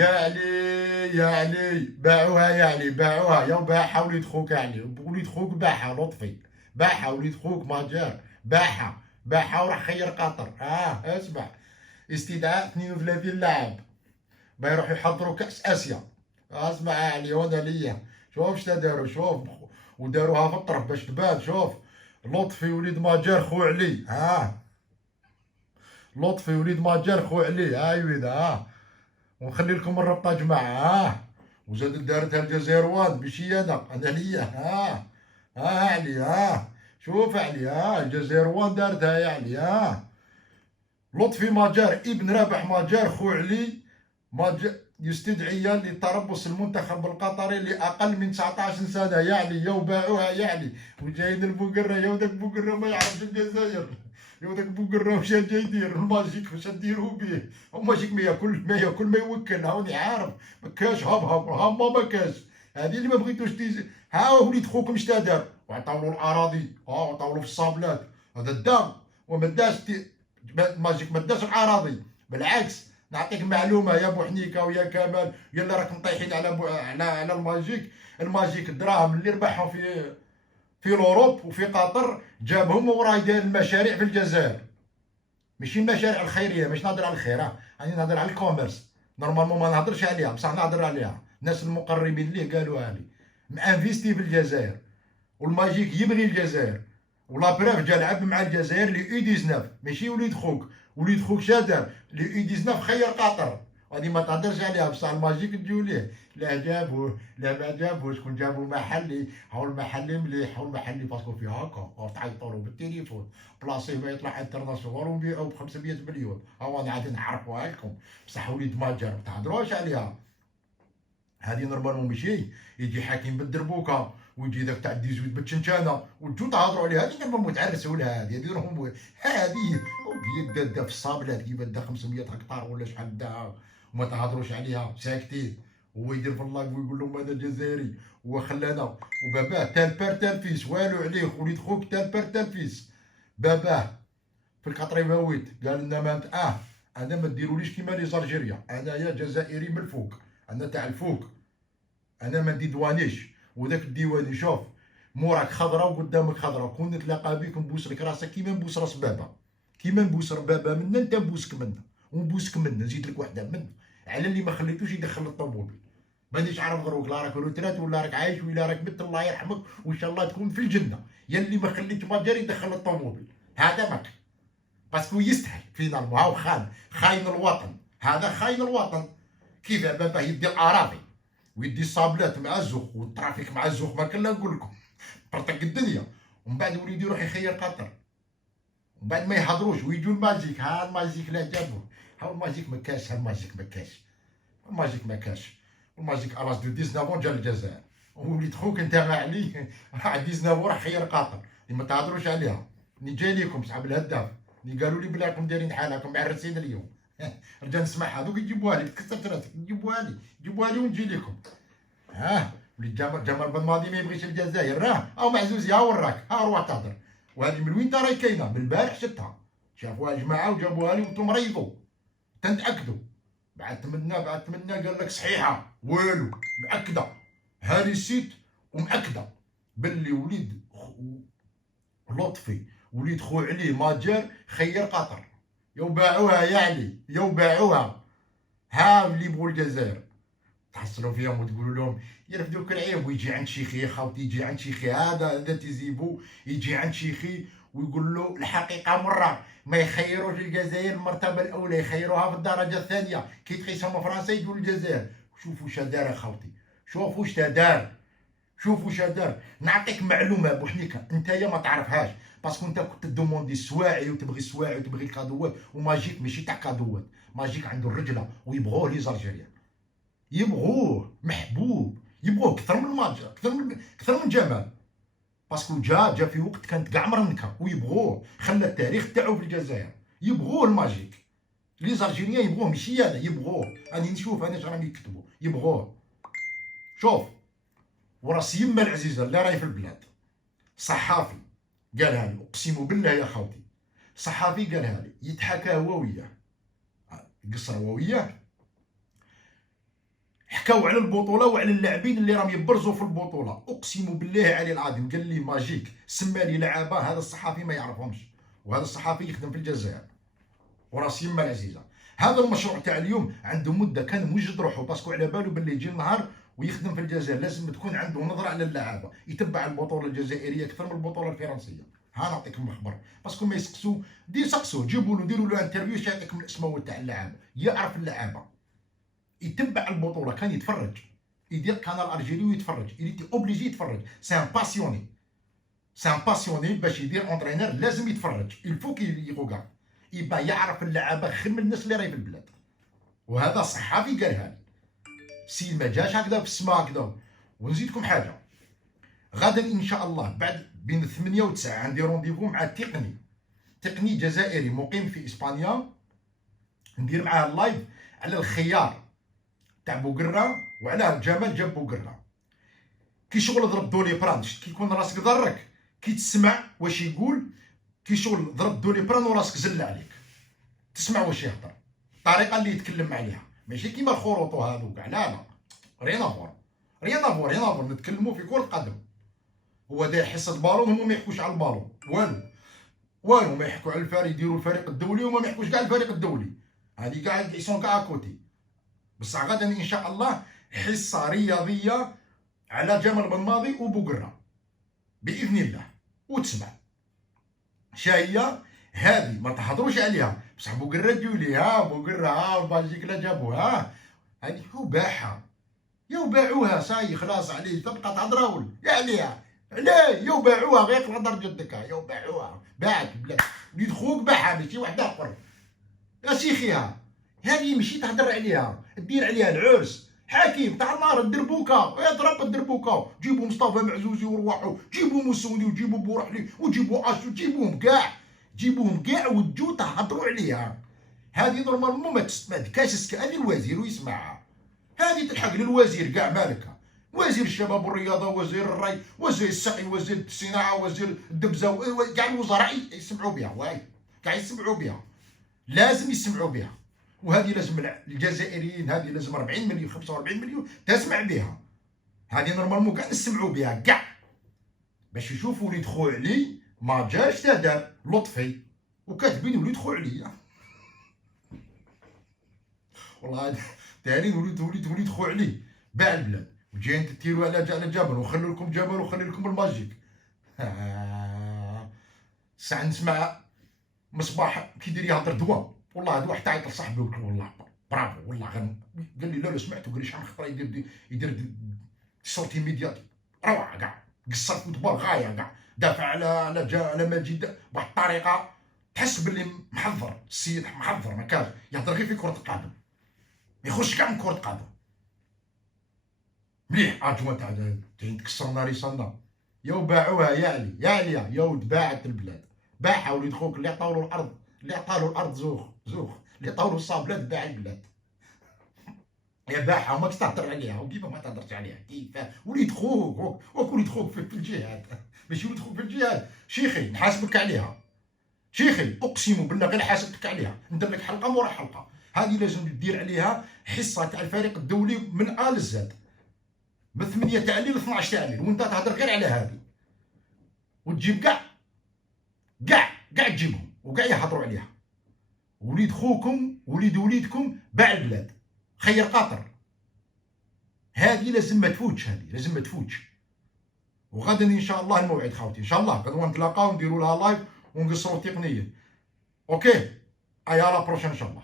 يا علي يا علي، باعوها يا علي، باعوها يا باعها وليد خوك يا علي، وليد خوك باعها لطفي، باعها وليد خوك ماجار، باعها وراح خير قطر. اسمع، استدعاء 32 لاعب بيروحوا يحضروا كأس آسيا. اسمع يا علي وانا ليا، شوف شتا داروا، شوف وداروها في الطرف باش تبان. شوف لطفي وليد ماجار خو علي، لطفي وليد ماجار خو علي، يويدا ونخلي لكم الربطه جماعه. وزاد دارتها الجزائر واد ماشي انا ليا. علي شوف علي، الجزائر واد دارتها يا علي. لطفي ماجار ابن رابح ماجار خو علي ماجار يستدعي لتربص المنتخب القطري لاقل من 19 سنه يا علي، يا وباعوها يا علي. وجايين البوقره، يا وداك بوقره ما يعرفش الجزائر، يا وداك بوقره واش جاي يدير الماجيك، واش نديرو به؟ الماجيك ما ياكل ما ياكل ما يوكل، هاوني عارف ما كاش هاب ما كاش. هذه اللي ما بغيتوش تيجي. وليد خوكم شتا دار، وعطاولو الاراضي، وعطاولو في الصابلات. هذا دام وما داش الماجيك، ما داش الاراضي، بالعكس. نعطيك معلومه يا بوحنيكه ويا كمال، يلا راكم طايحين على الماجيك. الماجيك الدراهم اللي ربحهم في الاوروب وفي قطر جابهم وراه يدير المشاريع في الجزائر. ماشي المشاريع الخيريه، مش نهضر على الخير، راني نهضر على الكوميرس. نورمالمون ما نهضرش عليها، بصح نهضر عليها. الناس المقربين ليه قالوها لي، مانفيستي في الجزائر، والماجيك يبني الجزائر. ولا بريف جا لعب مع الجزائر لي اي 19، ماشي وليد خوك. وليد خوك شادر لي اي 19 خير قطر، وهذه ما تهدرش عليها. بصح الماجيك تجيو ليه، لا جابوه لا ما جابوش، شكون جابو محلي. هاو المحلي مليح، هاو المحلي باسكو فيه هكا تعيطوا له بالتليفون، بلاصي ما يطلع انترناسيونال ونبيعوه ب 500 مليون. هاو انا عاد نعرفوها لكم. بصح وليد ماجر ما تهضروش عليها. هذه نورمالمون ماشي يجي حاكم بالدربوكه ويجي ذاك تاع 18 بالتشنشانه وتجو تهضروا عليها. هذه نورمالمون متعرسوا لها، هذه يديرهم هذه دا في الصابلات كيما دا 500 هكتار ولا شحال دا، وما تهضروش عليها ساكتين. هو يدير في اللايف ويقول لهم هذا جزائري، هو خلانا. وباباه تال بار تال فيس، والو عليه وليد خوك تال بار تال فيس. باباه في الكاتريفاويت قال لنا ما انا ما ديروليش كيما لي زالجيريا، انايا جزائري من الفوق، انا تاع الفوق، انا ما نديوانيش. وذاك الديواني شوف موراك خضره وقدامك خضره، كون نتلاقى بيك نبوس لك راسك كيما نبوس راس بابا، كيما نبوس بابا منا انت نبوسك منا، ونبوسك منا نزيد لك وحده منا، على اللي ما خليتوش يدخل الطوموبيل. مانيش عارف دروك لا راك روترات ولا راك عايش ولا راك مت، الله يرحمك وان شاء الله تكون في الجنه. يا اللي ما خليت ماجر يدخل الطوموبيل، هذا ماك باسكو يستحي فينالمون. هاو خاين الوطن، هذا خاين الوطن. كيف بابا يدي الاراضي ويدي الصابلات مع الزوق والترافيك مع الزوق، ما كان نقول لكم طرطق الدنيا. ومن بعد وليدي يروح يخير قطر، ومن بعد ما يحضروش ويجوا الماجيك. الماجيك لا جابوه، الماجيك ما كاش، الماجيك ما كاش، الماجيك ما كاش. الماجيك الاج دو 19 جا للجزائر. وليد خوك انت ما عليه راه 19 راح خير قطر، ما تهضروش عليها. ني جاي ليكم صحاب الهداف، ني قالوا لي بلا راكم دايرين حالكم معرسين اليوم. رجع نسمعها دوك يجيبوها لي، تكسرت راسك يجيبوها لي ونجي لكم. وليد جمال بن ماضي ما يبغيش الجزائر، او معزوزي وراك روح تهضر. وهذه من وين راهي كاينه؟ من البارح شفتها، شافوها الجماعه وجابوها لي وانتم مريضوا تنتاكدوا. بعد تمنى قال لك صحيحه والو، مأكده هاري السيت ومأكده باللي وليد لطفي وليد خو علي ماجر خير قطر. يو باعوها يا علي، يو باعوها. اللي يبغوا الجزائر تحصلوا فيهم وتقولوا لهم يرفدوك العيب، ويجي عند شيخي خاوتي، يجي عند شيخي هذا تيزيبو، يجي عند شيخي ويقول له الحقيقه مره ما يخيروش الجزائر المرتبه الاولى، يخيروها في الدرجه الثانيه. كي تقيسهم فرنسا يقول الجزائر. شوفوا واش دار خاوتي، شوفوا واش دار، شوفوا واش دار. نعطيك معلومه بوحنيكه انتيا ما تعرفهاش، باسكو انت كنت تدوموندي السواعي وتبغي السواعي وتبغي الكادوات، وماجيك ماشي تاع كادوات، ماجيك عنده الرجله ويبغوه لي زالجيريان، يبغوه محبوب، يبغوه اكثر من ماجر، اكثر من جمال. باسكو جا في وقت كانت كاع مرنكه ويبغوه، خلى التاريخ تاعو في الجزائر. يبغوه الماجيك، لي زالجيريان يبغوه، ماشي انا، يبغوه. راني نشوف انا اش راهم يكتبوا، يبغوه. شوف وراس يما العزيزه اللي راهي في البلاد، صحافي قالها لي، اقسم بالله يا خوتي، صحافي قالها لي، يتحكى هو وياه، قصر هو وياه. حكاو على البطوله وعلى اللاعبين اللي راهم يبرزوا في البطوله. اقسم بالله علي العظيم قال لي ماجيك سما لي لعابه هذا الصحافي ما يعرفهمش، وهذا الصحافي يخدم في الجزائر وراس يما العزيزه. هذا المشروع تاع اليوم عنده مده كان موجد روحه، باسكو على بالو باللي يجي النهار ويخدم في الجزائر لازم تكون عنده نظره على اللعابه، يتبع البطوله الجزائريه اكثر من البطوله الفرنسيه. ها نعطيكم الخبر، باسكو ما يسقسوا سقسوا جيبوا له ديروا له انترفيو يعطيكم الاسماء تاع اللعابه، يعرف اللعابه، يتبع البطوله، كان يتفرج، يدير قناه الارجيري ويتفرج، يدي اوبليجي يتفرج، سي ان باسيوني، سي ان باسيوني باش يدير اونترينور لازم يتفرج، الفو كي يغوغا يبقى يعرف اللعابه خير من الناس اللي راهي في البلاد. وهذا صحافي قالها لي، سي ما جاش هكذا في السما هكذا. ونزيدكم حاجه، غدا ان شاء الله بعد بين 8 و 9 عندي رونديفو مع تقني جزائري مقيم في اسبانيا، ندير معاه اللايف على الخيار تاع بوقرة وعلى جمال جاب بوقرة. كي شغل ضرب دولي بران كي يكون راسك ضرك كي تسمع واش يقول، كي شغل ضرب دولي بران وراسك زل عليك تسمع واش يهضر، الطريقه اللي يتكلم عليها ماشي كيما الخروطو هذوك، لا ريان افور نتكلموا في كرة قدم. هو داير حصه البالون، هما ما يحكوش على البالون والو ما يحكوا على الفريق، يديروا الفريق الدولي وما يحكوش كاع الفريق الدولي، هذه كاع يسون كاع كوتي. بصح غدا ان شاء الله حصه رياضيه على جمال بن ماضي وبوقرة باذن الله، وتسمع شاهيه هذه ما تحضروش عليها، بصح بوقرة تجولي ها بوقرة ها باجيك لا جابوها هذه باعها يا باعوها صاي خلاص عليه تبقى تهضروا عليها علاه يا باعوها غير تهضر جدك يا باعوها باعت بلاد وليد خوك باعها ماشي واحد اخر يا شيخيها هذه ماشي تهضر عليها دير عليها العرس حكيم تاع النار الدربوكه اضرب الدربوكه جيبوا مصطفى معزوزي وروحوا جيبوا موسوني وجيبوا بورحلي وجيبوا اشو جيبوهم كاع وتجو تهضروا عليها. هذه نورمالمون ما تكاش هذه الوزير ويسمعها، هذه تلحق للوزير كاع مالكها، وزير الشباب والرياضه، وزير الري، وزير السقي، وزير الصناعه، وزير الدبزه، كاع الوزراء يسمعوا بها، واي كاع يسمعوا بها، لازم يسمعوا بها. وهذه لازم الجزائريين، هذه لازم 40 مليون 45 مليون تسمع بها، هذه نورمالمون كاع نسمعوا بها كاع باش يشوفوا وليد خو علي ما جاش تهدر لطفي وكاتبين وليد خو علي والله تاني وليد خو علي باع البلاد وجايين تديروا على جبل وخلوا لكم جبل وخلي لكم الماجيك. ساعه نسمع مصباح كي يدير يهضر دواء، والله هذا واحد تعيط لصاحبي والله برافو والله قال لي لا سمعته، قال لي شحال من خطره يدير صوتي ميدياتي روعه كاع، قصر فوتبول غايه كاع، دافع على مجيد بواحد الطريقه تحس باللي محضر السيد محضر، ما كاش يهضر غير في كره القدم، ما يخرجش كاع من كره القدم. مليح اجوا تاع تكسرنا ريصنا يا باعوها يا علي يا ولد باعت البلاد، باعها وليد خوك اللي عطاولو الارض، اللي عطالو الارض زوخ اللي عطاولو الصابلات باع البلاد يا باعها وما تهضر عليها، وكيف ما تهضرش عليها كيف وليد خوك وليد خوك في الجهاد ماشي وليد خوك في الجهاد. شيخي نحاسبك عليها، شيخي اقسم بالله غير حاسبتك عليها، ندير لك حلقه مورا حلقه، هذه لازم دير عليها حصه تاع الفريق الدولي من ا لزاد، من 8 تاع الليل ل 12 تاع الليل، وانت تهضر غير على هذه وتجيب كاع تجيبهم وكاع يهضروا عليها. وليد خوكم وليدكم باع البلاد خير قاطر، هذه لازم ما تفوتش، وغدا ان شاء الله الموعد خاوتي ان شاء الله غدوه نتلاقاو ونديروا لها لايف ونقصروا تقنيا. اوكي ايا لا بروشين ان شاء الله.